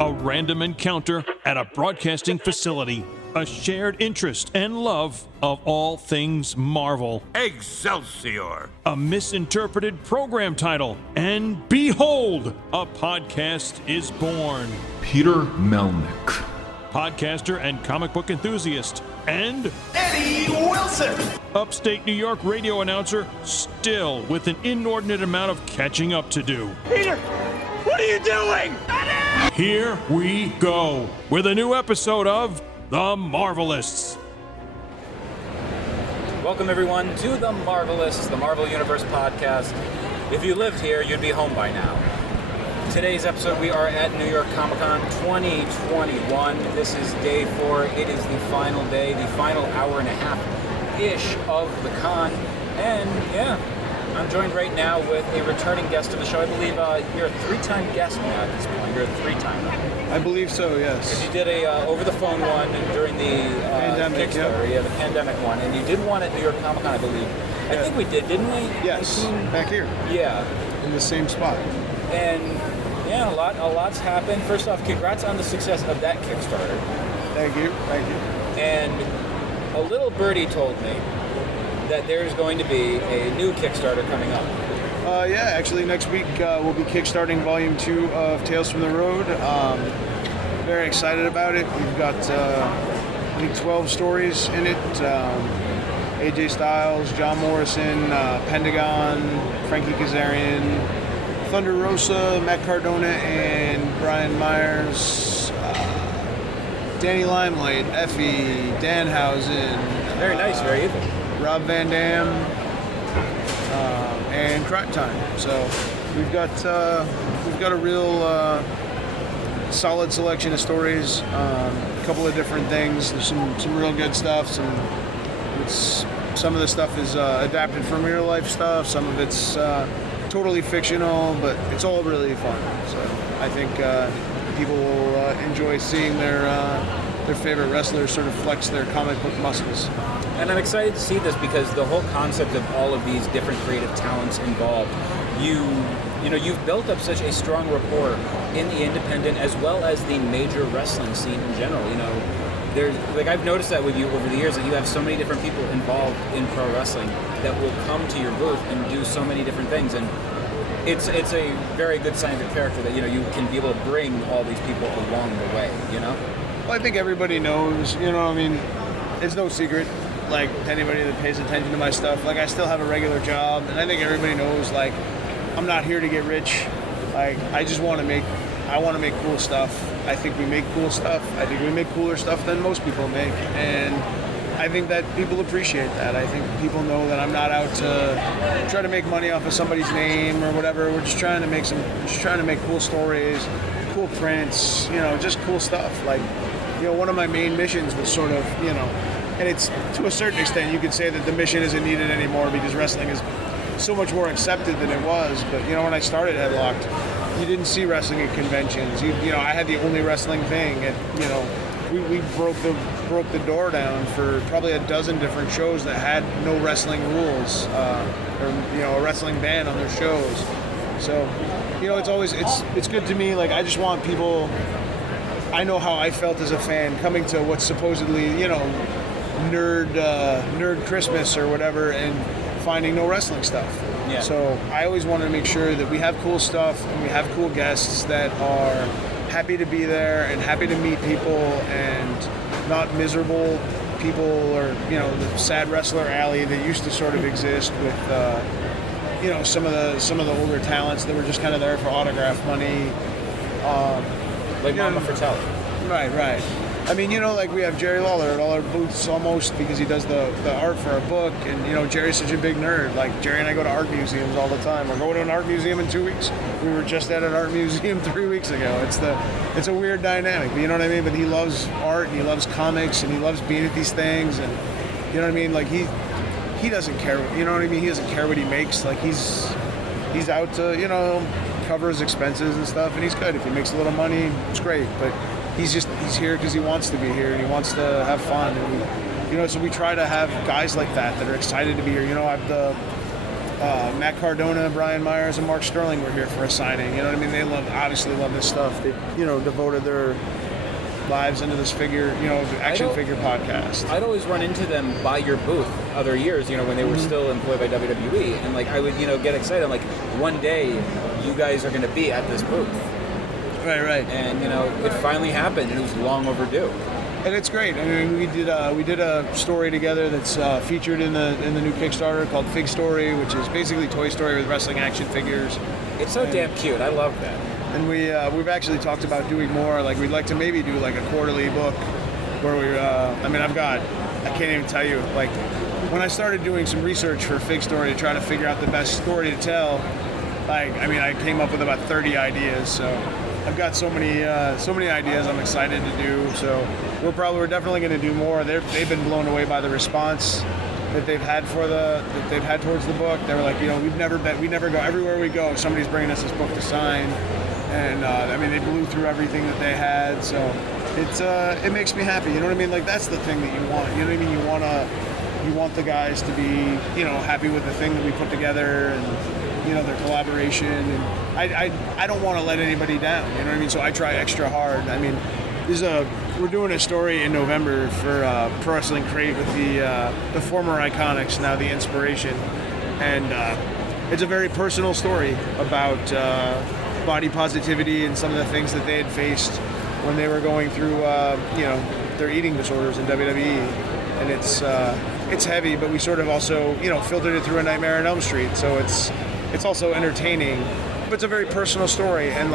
A random encounter at a broadcasting facility. A shared interest and love of all things Marvel. Excelsior! A misinterpreted program title. And behold, a podcast is born. Peter Melnick. Podcaster and comic book enthusiast. And Eddie Wilson! Upstate New York radio announcer, still with an inordinate amount of catching up to do. Peter, what are you doing? Eddie! Here we go with a new episode of The Marvelists. Welcome everyone to The Marvelists, the Marvel Universe podcast. If you lived here, you'd be home by now. Today's episode, we are at New York Comic Con 2021. This is day 4. It is the final day, the final hour and a half-ish of the con. And yeah, I'm joined right now with a returning guest of the show. I believe you're a 3-time guest now at this point. You're a 3-time now. I believe so, yes. Because you did a over-the-phone one during the Pandemic, Kickstarter, yeah. The pandemic one, and you did one at New York Comic Con, I believe. I think we did, didn't we? Yes, back here, Yeah, in the same spot. and yeah, a lot's happened. First off, congrats on the success of that Kickstarter. Thank you. And a little birdie told me that there's going to be a new Kickstarter coming up. Yeah, actually next week we'll be kickstarting Volume 2 of Tales from the Road. Very excited about it. We've got, I think, 12 stories in it. AJ Styles, John Morrison, Pentagon, Frankie Kazarian, Thunder Rosa, Matt Cardona, and Brian Myers, Danny Limelight, Effie, Danhausen. Very nice, very evil. Rob Van Dam, and Crime Time. So we've got a real solid selection of stories. A couple of different things. There's some real good stuff. Some of the stuff is adapted from real life stuff. Some of it's totally fictional, but it's all really fun. So I think people will enjoy seeing their favorite wrestlers sort of flex their comic book muscles. And I'm excited to see this because the whole concept of all of these different creative talents involved, you've built up such a strong rapport in the independent as well as the major wrestling scene in general. There's, like, I've noticed that with you over the years, that you have so many different people involved in pro wrestling that will come to your booth and do so many different things, and it's a very good sign of your character that you can be able to bring all these people along the way. Well, I think everybody knows. It's no secret. Like, anybody that pays attention to my stuff, like, I still have a regular job, and I think everybody knows, like, I'm not here to get rich. Like, I want to make cool stuff. I think we make cool stuff. I think we make cooler stuff than most people make, and I think that people appreciate that. I think people know that I'm not out to try to make money off of somebody's name or whatever. We're just trying to make cool stories, cool prints, just cool stuff. Like, one of my main missions was sort of, and it's, to a certain extent, you could say that the mission isn't needed anymore because wrestling is so much more accepted than it was. But, when I started Headlocked, you didn't see wrestling at conventions. I had the only wrestling thing, and, we broke the door down for probably a dozen different shows that had no wrestling rules, or, a wrestling ban on their shows. So, it's good to me. Like, I just want people, I know how I felt as a fan coming to what's supposedly, nerd Christmas or whatever, and finding no wrestling stuff. Yeah. So I always want to make sure that we have cool stuff and we have cool guests that are happy to be there and happy to meet people and not miserable people, or the sad wrestler alley that used to sort of exist with some of the older talents that were just kind of there for autograph money. Like Mama Fratelli. Right. I mean, like, we have Jerry Lawler at all our booths almost because he does the art for our book, and, Jerry's such a big nerd. Like, Jerry and I go to art museums all the time. We're going to an art museum in 2 weeks. We were just at an art museum 3 weeks ago. It's a weird dynamic, but you know what I mean? But he loves art, and he loves comics, and he loves being at these things, and, you know what I mean? Like, he doesn't care, you know what I mean? He doesn't care what he makes. Like, he's out to, cover his expenses and stuff, and he's good. If he makes a little money, it's great, but he's here because he wants to be here and he wants to have fun, and so we try to have guys like that are excited to be here. I have Matt Cardona, Brian Myers, and Mark Sterling were here for a signing. You know what I mean? They obviously love this stuff. They, devoted their lives into this action figure podcast. I'd always run into them by your booth other years, when they were still employed by WWE, and I would, get excited. Like, one day, you guys are going to be at this booth. Right. And it finally happened, and it was long overdue. And it's great. I mean, we did a story together that's featured in the new Kickstarter called Fig Story, which is basically Toy Story with wrestling action figures. It's so damn cute. I love that. And we've actually talked about doing more. Like, we'd like to maybe do like a quarterly book where I can't even tell you. Like, when I started doing some research for Fig Story to try to figure out the best story to tell, I came up with about 30 ideas. So I've got so many ideas I'm excited to do. So we're definitely going to do more. They've been blown away by the response that they've had towards the book. They were like, we never go everywhere we go. Somebody's bringing us this book to sign, and they blew through everything that they had. So it makes me happy. You know what I mean? Like, that's the thing that you want. You know what I mean? You want the guys to be happy with the thing that we put together, and their collaboration. And I don't want to let anybody down. You know what I mean? So I try extra hard. I mean, we're doing a story in November for Pro Wrestling Crate with the former Iconics, now the Inspiration, and it's a very personal story about body positivity and some of the things that they had faced when they were going through their eating disorders in WWE, and it's heavy, but we sort of also filtered it through A Nightmare on Elm Street, so it's also entertaining, but it's a very personal story, and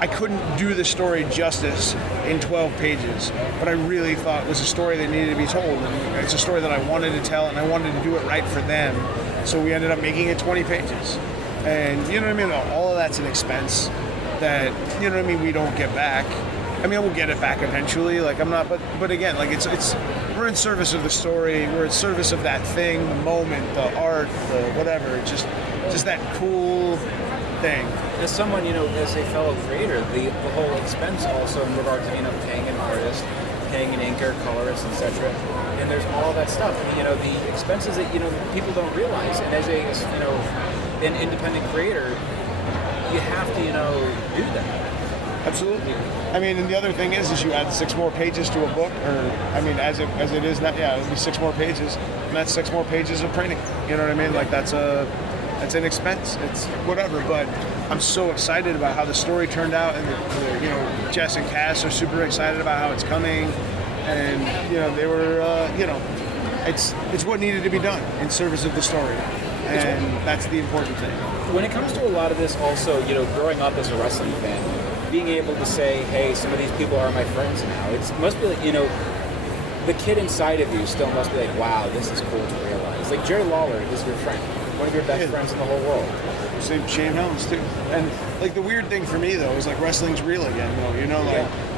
I couldn't do the story justice in 12 pages, but I really thought it was a story that needed to be told, and it's a story that I wanted to tell, and I wanted to do it right for them, so we ended up making it 20 pages, and you know what I mean, all of that's an expense that, we don't get back. I mean, we'll get it back eventually, but again, we're in service of the story, we're in service of that thing, the moment, the art, the whatever, just that cool thing. As someone, as a fellow creator, the whole expense also in regard to, paying an artist, paying an inker, colorist, etc. And there's all that stuff. I mean, the expenses that, people don't realize. And as an independent creator, you have to, do that. Absolutely. I mean, and the other thing is you add 6 more pages to a book, or, I mean, as it is now, it'll be 6 more pages, and that's 6 more pages of printing. You know what I mean? Like, that's an expense. It's whatever, but I'm so excited about how the story turned out, and Jess and Cass are super excited about how it's coming, and they were it's what needed to be done in service of the story, and that's the important thing. When it comes to a lot of this, also growing up as a wrestling fan, being able to say, hey, some of these people are my friends now, it must be like the kid inside of you still must be like, wow, this is cool to realize. Like, Jerry Lawler is your friend. One of your best friends in the whole world. Same Shane Helms too. And the weird thing for me though is wrestling's real again though.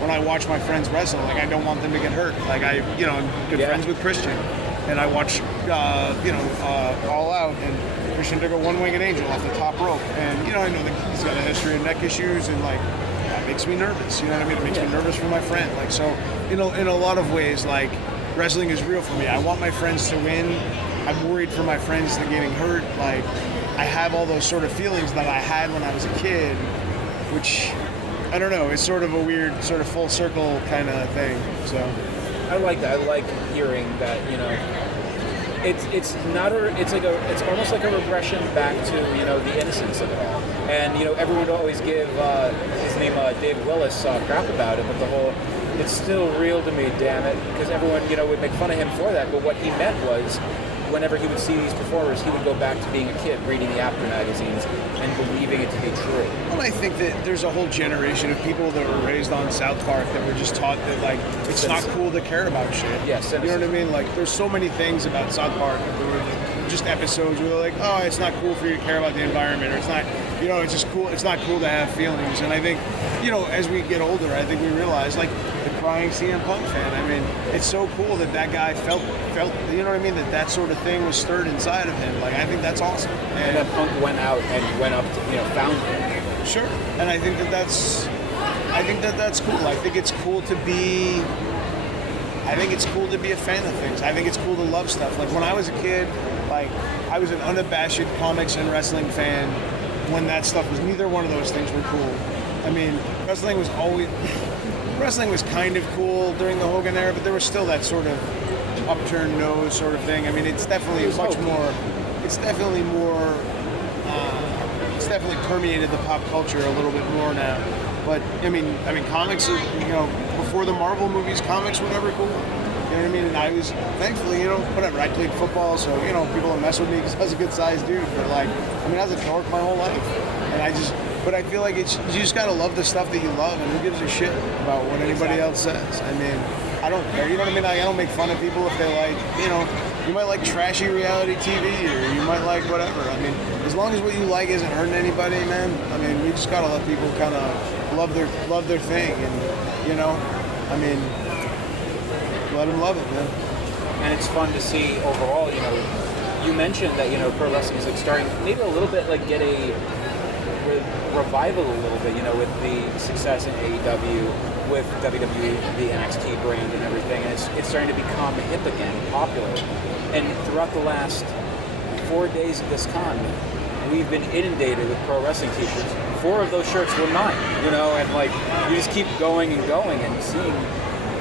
When I watch my friends wrestle, I don't want them to get hurt. I'm good friends with Christian, and I watch All Out, and Christian took a one-winged angel off the top rope, and I know that he's got a history of neck issues, and that makes me nervous. You know what I mean? It makes me nervous for my friend. So in a lot of ways, wrestling is real for me. I want my friends to win. I'm worried for my friends that are getting hurt. I have all those sort of feelings that I had when I was a kid, which, I don't know, it's sort of a weird sort of full circle kind of thing. So I like that. I like hearing that, it's almost like a regression back to, the innocence of it all. And, everyone would always give his name, Dave Willis, crap about it, but it's still real to me, damn it, because everyone, would make fun of him for that, but what he meant was, whenever he would see these performers, he would go back to being a kid, reading the After magazines, and believing it to be true. Well, I think that there's a whole generation of people that were raised on South Park that were just taught that, it's not cool to care about shit. Yes. You know what I mean? There's so many things about South Park that were just episodes where they're like, oh, it's not cool for you to care about the environment, or it's not, it's just cool, it's not cool to have feelings. And I think, as we get older, I think we realize, the crying CM Punk fan, I mean, it's so cool that guy felt, you know what I mean, that sort of thing was stirred inside of him. I think that's awesome. And that Punk went out and went up to, found him. Sure. And I think that's cool. I think it's cool to be, I think it's cool to be a fan of things. I think it's cool to love stuff. Like when I was a kid, like I was an unabashed comics and wrestling fan when that stuff was, neither one of those things were cool. I mean, wrestling was kind of cool during the Hogan era, but there was still that sort of upturned nose sort of thing. I mean, it's definitely permeated the pop culture a little bit more now. But I mean, comics, before the Marvel movies, comics were never cool. You know what I mean? And I was, thankfully, whatever. I played football, so people don't mess with me because I was a good sized dude. But I was a dork my whole life, and But I feel like you just gotta love the stuff that you love, and who gives a shit about what anybody else says? I mean, I don't care. You know what I mean? I don't make fun of people if they like, you might like trashy reality TV, or you might like whatever. I mean, as long as what you like isn't hurting anybody, man. I mean, we just gotta let people kind of love their thing, and let them love it, man. And it's fun to see overall. You mentioned that pro wrestling is like starting maybe a little bit like get a revival a little bit, with the success in AEW, with WWE, the NXT brand and everything, and it's starting to become hip again, popular. And throughout the last 4 days of this con, we've been inundated with pro wrestling t-shirts. 4 of those shirts were mine, and like you just keep going and going and seeing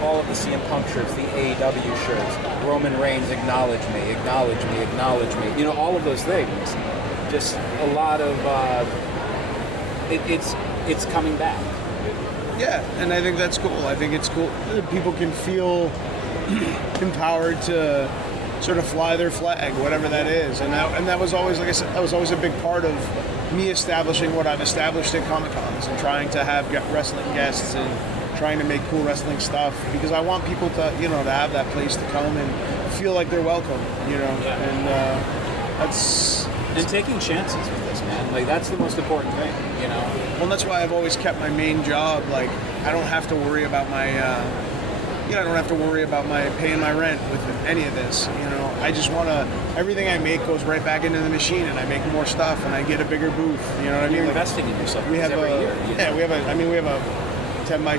all of the CM Punk shirts, the AEW shirts, Roman Reigns, acknowledge me, acknowledge me, acknowledge me, all of those things. Just a lot of it's coming back. Yeah, and I think that's cool. I think it's cool that people can feel empowered to sort of fly their flag, whatever that is. And that was always, like I said, that was always a big part of me establishing what I've established at Comic-Cons and trying to have wrestling guests and trying to make cool wrestling stuff, because I want people to, to have that place to come and feel like they're welcome, and that's... And taking chances with this, man. Like, that's the most important thing, Well, that's why I've always kept my main job. Like, I don't have to worry about my, I don't have to worry about paying my rent with any of this. I just want to, everything I make goes right back into the machine, and I make more stuff, and I get a bigger booth. You know what I mean? You're investing in yourself. We have every year. We have a 10 by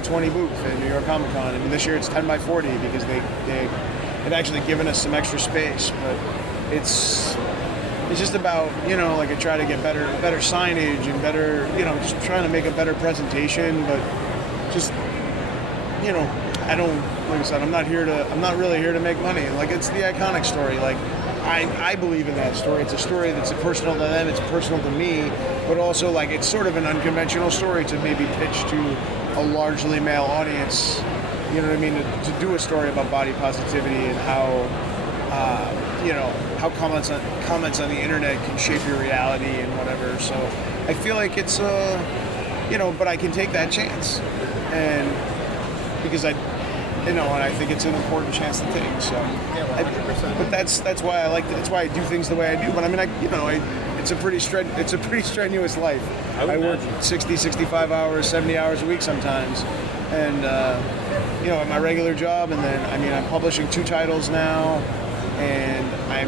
20 booth in New York Comic Con. I mean, this year it's 10 by 40 because they've actually given us some extra space, but it's just about, I try to get better signage and better, just trying to make a better presentation, but just, I don't, like I said, I'm not really here to make money. Like, it's the iconic story. Like, I believe in that story. It's a story that's personal to them, it's personal to me, but also, like, it's sort of an unconventional story to maybe pitch to a largely male audience, you know what I mean, to do a story about body positivity and how, how comments on the internet can shape your reality and whatever. So I feel like it's, but I can take that chance, and because and I think it's an important chance to take. So, but that's why I like. That's why I do things the way I do. But I mean, it's a pretty strenuous life. I work 60, 65 hours, 70 hours a week sometimes, and at my regular job, and then I'm publishing 2 titles now, and I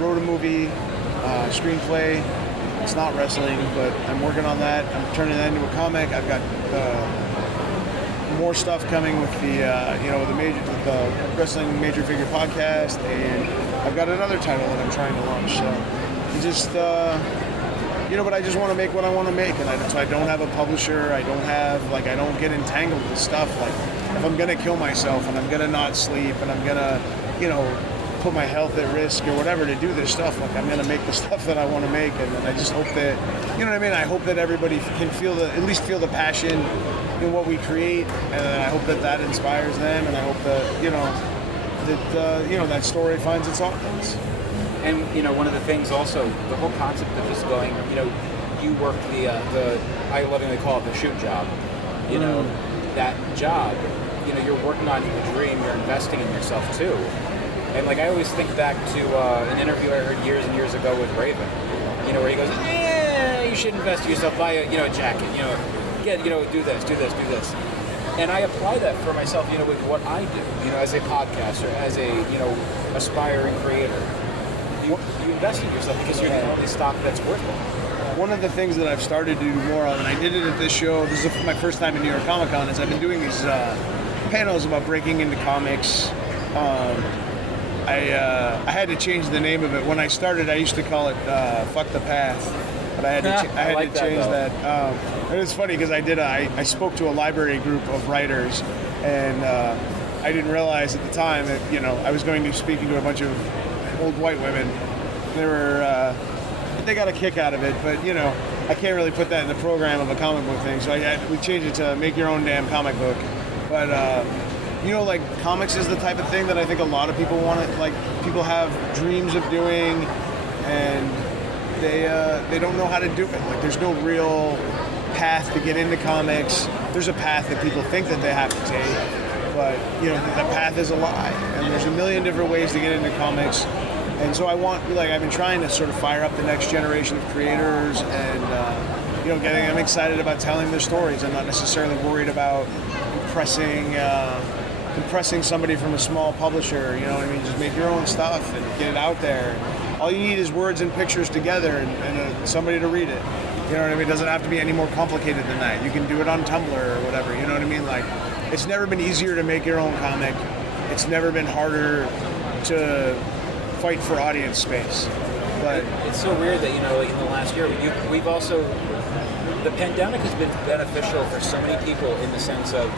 wrote a movie, screenplay. It's not wrestling, but I'm working on that. I'm turning that into a comic. I've got more stuff coming with the wrestling major figure podcast, and I've got another title that I'm trying to launch. So just but I just want to make what I want to make, and so I don't have a publisher. I don't get entangled with stuff. Like, if I'm gonna kill myself and I'm gonna not sleep and I'm gonna put my health at risk or whatever to do this stuff, like, I'm gonna make the stuff that I want to make, and then I just hope that, I hope that everybody can at least feel the passion in what we create, and then I hope that inspires them, and I hope that that story finds its audience. And one of the things also, the whole concept of just going, you work the I lovingly call it the shoot job. That job, you're working on your dream, you're investing in yourself too. And like, I always think back to an interview I heard years and years ago with Raven, where he goes, you should invest in yourself, buy a jacket, do this. And I apply that for myself, with what I do, as a podcaster, as a, aspiring creator. You invest in yourself because you're the only stock that's worth it. One of the things that I've started to do more of, and I did it at this show, this is my first time in New York Comic Con, is I've been doing these panels about breaking into comics. I had to change the name of it. When I started, I used to call it "Fuck the Path," but I had to change that. And it's funny because I spoke to a library group of writers, and I didn't realize at the time that I was going to be speaking to a bunch of old white women. They got a kick out of it, but I can't really put that in the program of a comic book thing. So we changed it to "Make Your Own Damn Comic Book." But like comics is the type of thing that I think a lot of people want to, like, people have dreams of doing, and they don't know how to do it. Like, there's no real path to get into comics. There's a path that people think that they have to take, but the path is a lie, and there's a million different ways to get into comics. And so I've been trying to sort of fire up the next generation of creators, and I'm excited about telling their stories. I'm not necessarily worried about impressing somebody from a small publisher. You know what I mean? Just make your own stuff and get it out there. All you need is words and pictures together and somebody to read it. You know what I mean? It doesn't have to be any more complicated than that. You can do it on Tumblr or whatever. You know what I mean? Like, it's never been easier to make your own comic. It's never been harder to fight for audience space. But it's so weird that like in the last year, we've also, the pandemic has been beneficial for so many people in the sense of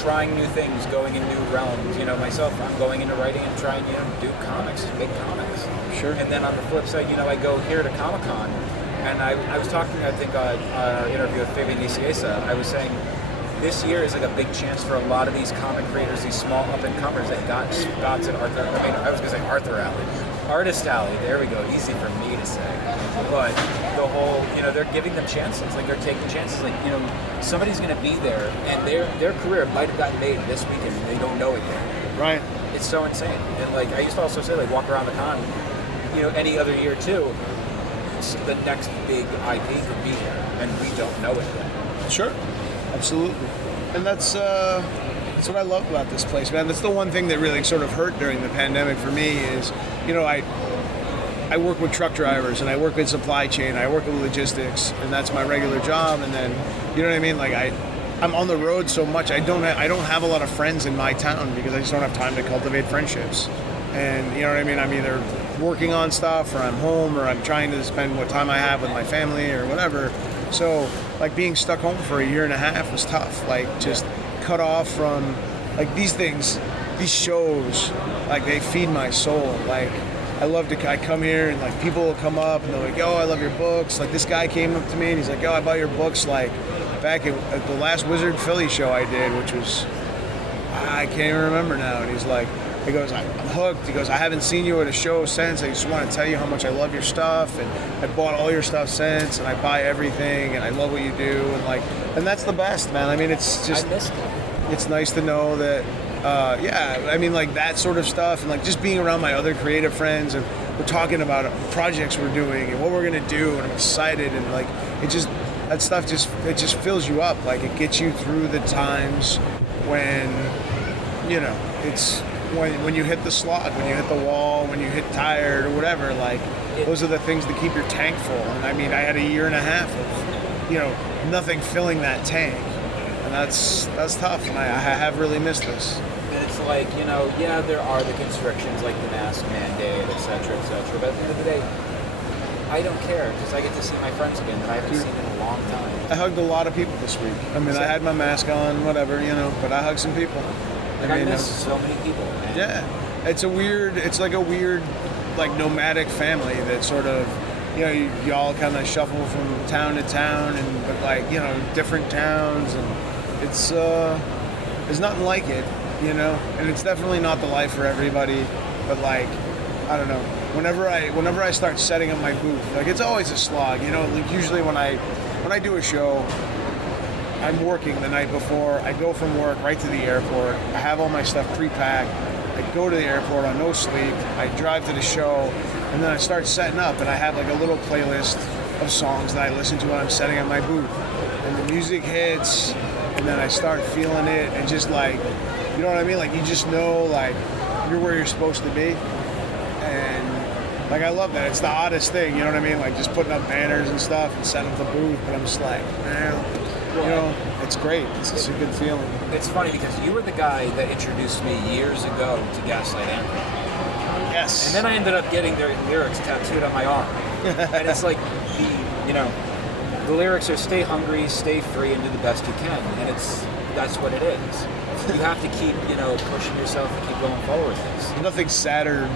trying new things, going in new realms. Myself, I'm going into writing and trying do comics, make comics. Sure. And then on the flip side, I go here to Comic-Con, and I was talking, I think, on our interview with Fabian Nicieza, I was saying this year is like a big chance for a lot of these comic creators, these small up-and-comers that got spots at I was going to say Arthur Alley. Artist Alley, there we go, easy for me to say. But the whole, they're giving them chances, like they're taking chances, like, somebody's going to be there, and their career might have gotten made this weekend, and they don't know it yet. Right. It's so insane. And like, I used to also say, like, walk around the con, any other year too, the next big IP could be there, and we don't know it yet. Sure. Absolutely. And that's what I love about this place, man. That's the one thing that really sort of hurt during the pandemic for me is, I work with truck drivers, and I work with supply chain, I work with logistics, and that's my regular job. And then, you know what I mean? Like, I'm on the road so much. I don't have a lot of friends in my town because I just don't have time to cultivate friendships. And you know what I mean? I'm either working on stuff, or I'm home, or I'm trying to spend what time I have with my family or whatever. So, like, being stuck home for a year and a half was tough. Like, just cut off from, like, these things, these shows, like, they feed my soul. Like, I come here and, like, people will come up and they're like, "Oh, I love your books." Like, this guy came up to me and he's like, "Oh, I bought your books, like, back at the last Wizard Philly show I did," which was, I can't even remember now. And he goes, "I'm hooked." He goes, "I haven't seen you at a show since. I just want to tell you how much I love your stuff, and I bought all your stuff since, and I buy everything, and I love what you do." And that's the best, man. I mean, it's just, I missed it. It's nice to know that, I mean, like, that sort of stuff, and like just being around my other creative friends, and we're talking about projects we're doing and what we're gonna do, and I'm excited, and like, that stuff just fills you up. Like, it gets you through the times when, it's when you hit the slog, when you hit the wall, when you hit tired or whatever. Like, those are the things that keep your tank full. And I mean, I had a year and a half of nothing filling that tank, and that's tough. And I have really missed this. And it's like, there are the constrictions, like the mask mandate, et cetera, but at the end of the day, I don't care, because I get to see my friends again that I haven't seen in a long time. I hugged a lot of people this week. I mean, I had my mask on, whatever, but I hugged some people. I miss so many people, man. Yeah, it's like a weird, like, nomadic family that sort of, y'all kind of shuffle from town to town, but like, different towns, and it's there's nothing like it, and it's definitely not the life for everybody, but like, I don't know. Whenever I start setting up my booth, like, it's always a slog, like, usually when I do a show, I'm working the night before. I go from work right to the airport. I have all my stuff pre-packed. I go to the airport on no sleep. I drive to the show, and then I start setting up, and I have like a little playlist of songs that I listen to when I'm setting up my booth. And the music hits, and then I start feeling it, and just like, you know what I mean? Like, you just know, like, you're where you're supposed to be. And like, I love that. It's the oddest thing, you know what I mean? Like, just putting up banners and stuff and setting up the booth, but I'm just like, man, You know, it's great. It's a good feeling. It's funny because you were the guy that introduced me years ago to Gaslight Anthem. Yes. And then I ended up getting their lyrics tattooed on my arm. And it's like, the lyrics are stay hungry, stay free, and do the best you can. And that's what it is. You have to keep, pushing yourself and keep going forward with this. Nothing sadder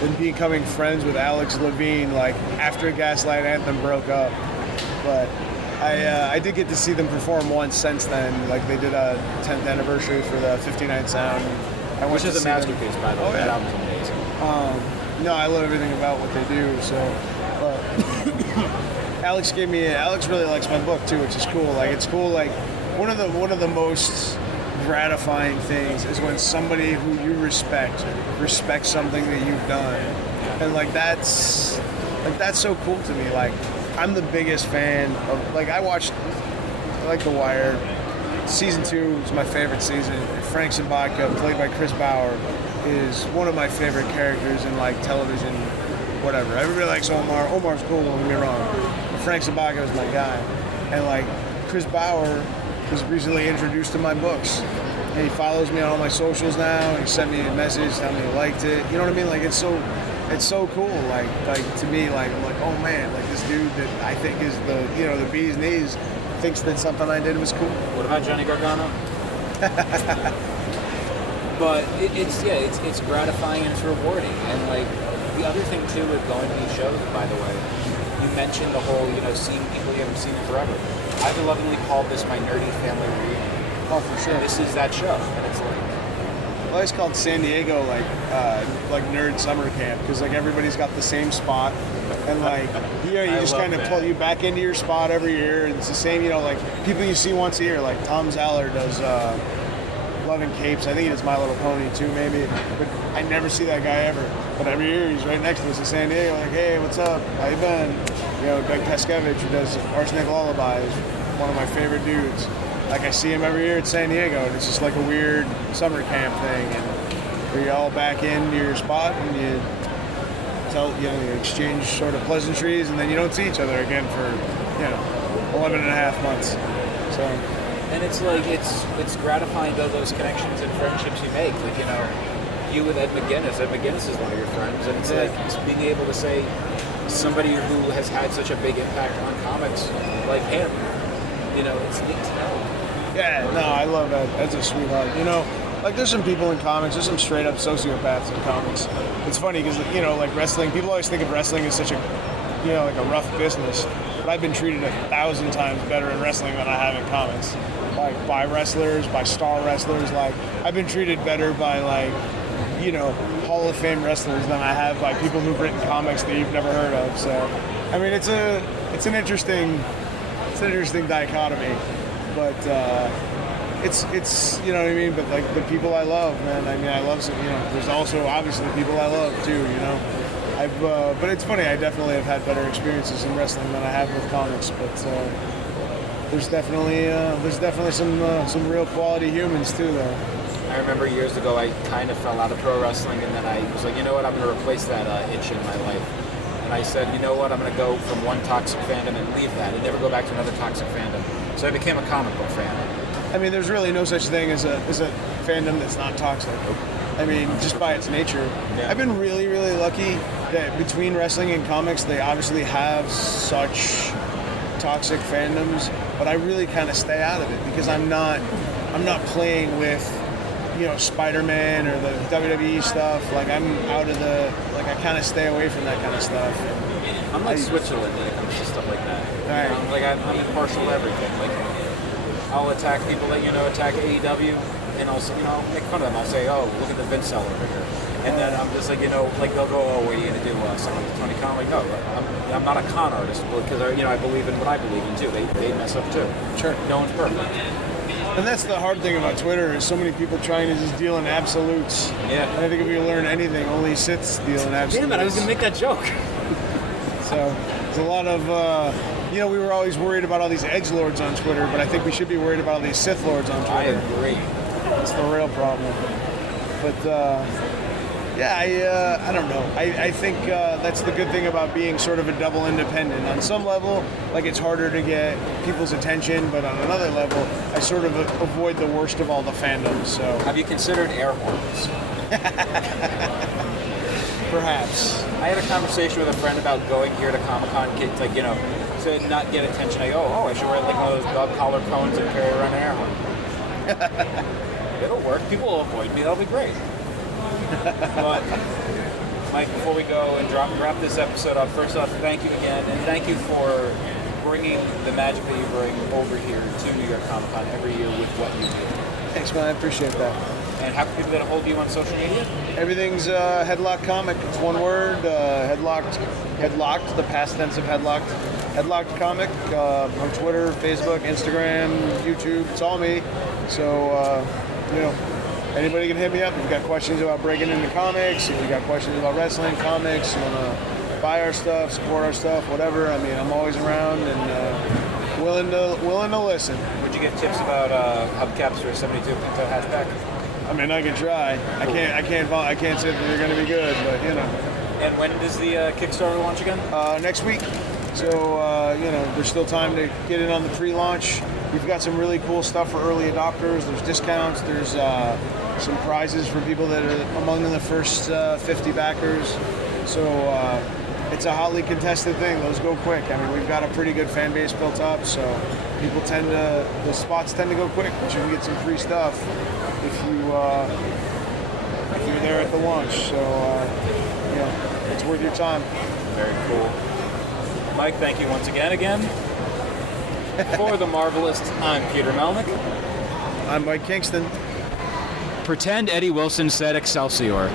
than becoming friends with Alex Levine, like, after Gaslight Anthem broke up. But I did get to see them perform once since then. Like, they did a 10th anniversary for the 59 Sound. Which is a masterpiece, by the way. That album's amazing. No, I love everything about what they do. So, Alex really likes my book too, which is cool. Like, it's cool. Like, one of the most gratifying things is when somebody who you respects something that you've done, and that's so cool to me. Like, I'm the biggest fan of, like, I like The Wire. Season 2 is my favorite season. Frank Sabaka, played by Chris Bauer, is one of my favorite characters in, like, television, whatever. Everybody likes Omar. Omar's cool, don't get me wrong. But Frank Sabaka is my guy. And, like, Chris Bauer was recently introduced to my books. And he follows me on all my socials now. He sent me a message telling me he liked it. You know what I mean? Like, it's so cool. Like to me, like, I'm like, oh man, like, this dude that I think is the bee's knees thinks that something I did was cool. What about Johnny Gargano? But it's gratifying and it's rewarding. And, like, the other thing too with going to these shows, by the way, you mentioned the whole, seeing people you haven't seen in forever. I've lovingly called this my nerdy family reunion. Oh, for sure. And this is that show, and it's like, I always called San Diego like nerd summer camp, because, like, everybody's got the same spot, and, like, you just kind of pull you back into your spot every year, and it's the same, like, people you see once a year. Like, Tom Zeller does Love and Capes. I think he does My Little Pony too, maybe, but I never see that guy ever. But every year he's right next to us in San Diego, like, hey, what's up? How you been? Doug Paskevich, who does Arsenic Lullaby, is one of my favorite dudes. Like, I see him every year at San Diego, and it's just like a weird summer camp thing, and where you're all back in your spot, and you exchange sort of pleasantries, and then you don't see each other again for 11 and a half months. So, and it's like it's gratifying though, those connections and friendships you make. Like, you with Ed McGuinness. Ed McGuinness is one of your friends, and it's like just being able to say somebody who has had such a big impact on comics like him. It's neat to know. Yeah, no, I love Ed. Ed's a sweetheart. Like, there's some people in comics, there's some straight up sociopaths in comics. It's funny because, like, wrestling, people always think of wrestling as such a, like a rough business. But I've been treated 1,000 times better in wrestling than I have in comics. Like, by wrestlers, by star wrestlers. Like, I've been treated better by, like, Hall of Fame wrestlers than I have by people who've written comics that you've never heard of. So, I mean, it's an interesting dichotomy. But it's you know what I mean. But, like, the people I love, man. I mean, I love some. There's also obviously people I love too. But it's funny. I definitely have had better experiences in wrestling than I have with comics. But there's definitely some real quality humans too, though. I remember years ago I kind of fell out of pro wrestling, and then I was like, you know what, I'm going to replace that itch in my life. And I said, you know what, I'm going to go from one toxic fandom and leave that and never go back to another toxic fandom. So I became a comic book fan. I mean, there's really no such thing as a fandom that's not toxic. I mean, just by its nature. Yeah. I've been really, really lucky that between wrestling and comics, they obviously have such toxic fandoms, but I really kind of stay out of it because I'm not playing with, Spider-Man or the WWE stuff. Like, I'm out of I kind of stay away from that kind of stuff. I'm like Switzerland when it comes to stuff like that. Right. Like, I'm impartial to everything. Like, I'll attack people that, attack AEW, and I'll make fun of them. I'll say, oh, look at the Vince Cell over here. And then I'm just like, like they'll go, oh, what are you going to do? Something with Tony Khan? Like, no, I'm not a con artist because, I believe in what I believe in too. They mess up too. Sure. No one's perfect. And that's the hard thing about Twitter is so many people trying to just deal in absolutes. Yeah. And I think if we learn anything, only Siths deal in absolutes. Damn it, I was going to make that joke. So there's a lot of, we were always worried about all these edgelords on Twitter, but I think we should be worried about all these Sith lords on Twitter. I agree. That's the real problem. But Yeah, I don't know. I think that's the good thing about being sort of a double independent. On some level, like it's harder to get people's attention, but on another level, I sort of avoid the worst of all the fandoms. So Have you considered air horns? perhaps. I had a conversation with a friend about going here to Comic-Con, kids, like, you know, to not get attention. I go, I should wear like one of those dog collar cones and carry around an air horn. It'll work. People will avoid me. That'll be great. But, Mike, before we go and wrap this episode up, first off, thank you again, and thank you for bringing the magic that you bring over here to New York Comic Con every year with what you do. Thanks, man. I appreciate that. And how can people get a hold of you on social media? Everything's Headlocked Comic. It's one word. Headlocked, the past tense of Headlocked. Headlocked Comic on Twitter, Facebook, Instagram, YouTube. It's all me. So, anybody can hit me up if you've got questions about breaking into comics, if you've got questions about wrestling, comics, you want to buy our stuff, support our stuff, whatever. I mean, I'm always around and willing to listen. Would you get tips about hubcaps for a 72 Pinto hatchback? I mean, I can try. I can't say that they're going to be good, but And when does the Kickstarter launch again? Next week. So there's still time to get in on the pre-launch. We've got some really cool stuff for early adopters. There's discounts. There's some prizes for people that are among the first 50 backers. So it's a hotly contested thing. Those go quick. I mean, we've got a pretty good fan base built up, so the spots tend to go quick, but you can get some free stuff if you're there at the launch. So it's worth your time. Very cool. Mike, thank you once again. For the Marvelists, I'm Peter Melnick. I'm Mike Kingston. Pretend Eddie Wilson said Excelsior.